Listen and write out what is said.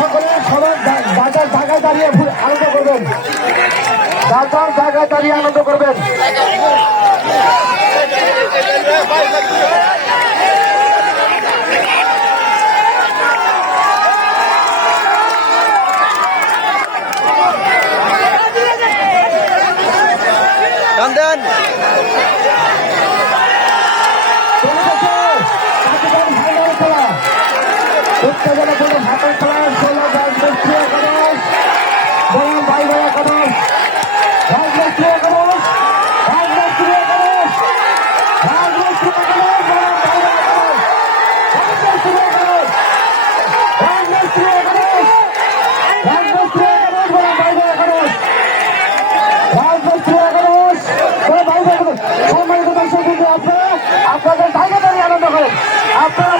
সকলে সবার জায়গায় দাঁড়িয়ে আনন্দ করবেন, যার জায়গায় দাঁড়িয়ে আনন্দ করবেন। London. উত্তেজনাপূর্ণ ভাতের খেলা 16 রাজমিস্ত্রি একাদশ বনাম ভাই ভাই একাদশ, রাজমিস্ত্রি একাদশ, রাজমিস্ত্রি একাদশ, রাজমিস্ত্রি একাদশ বনাম ভাই ভাই একাদশ, রাজমিস্ত্রি একাদশ, রাজমিস্ত্রি একাদশ, রাজমিস্ত্রি একাদশ বনাম ভাই ভাই একাদশ, রাজমিস্ত্রি একাদশ বনাম ভাই ভাই একাদশ। সম্মানিত দর্শক বন্ধু, আপনারা আপনাদের জায়গা দাঁড়িয়ে আনন্দ করেন। আপনারা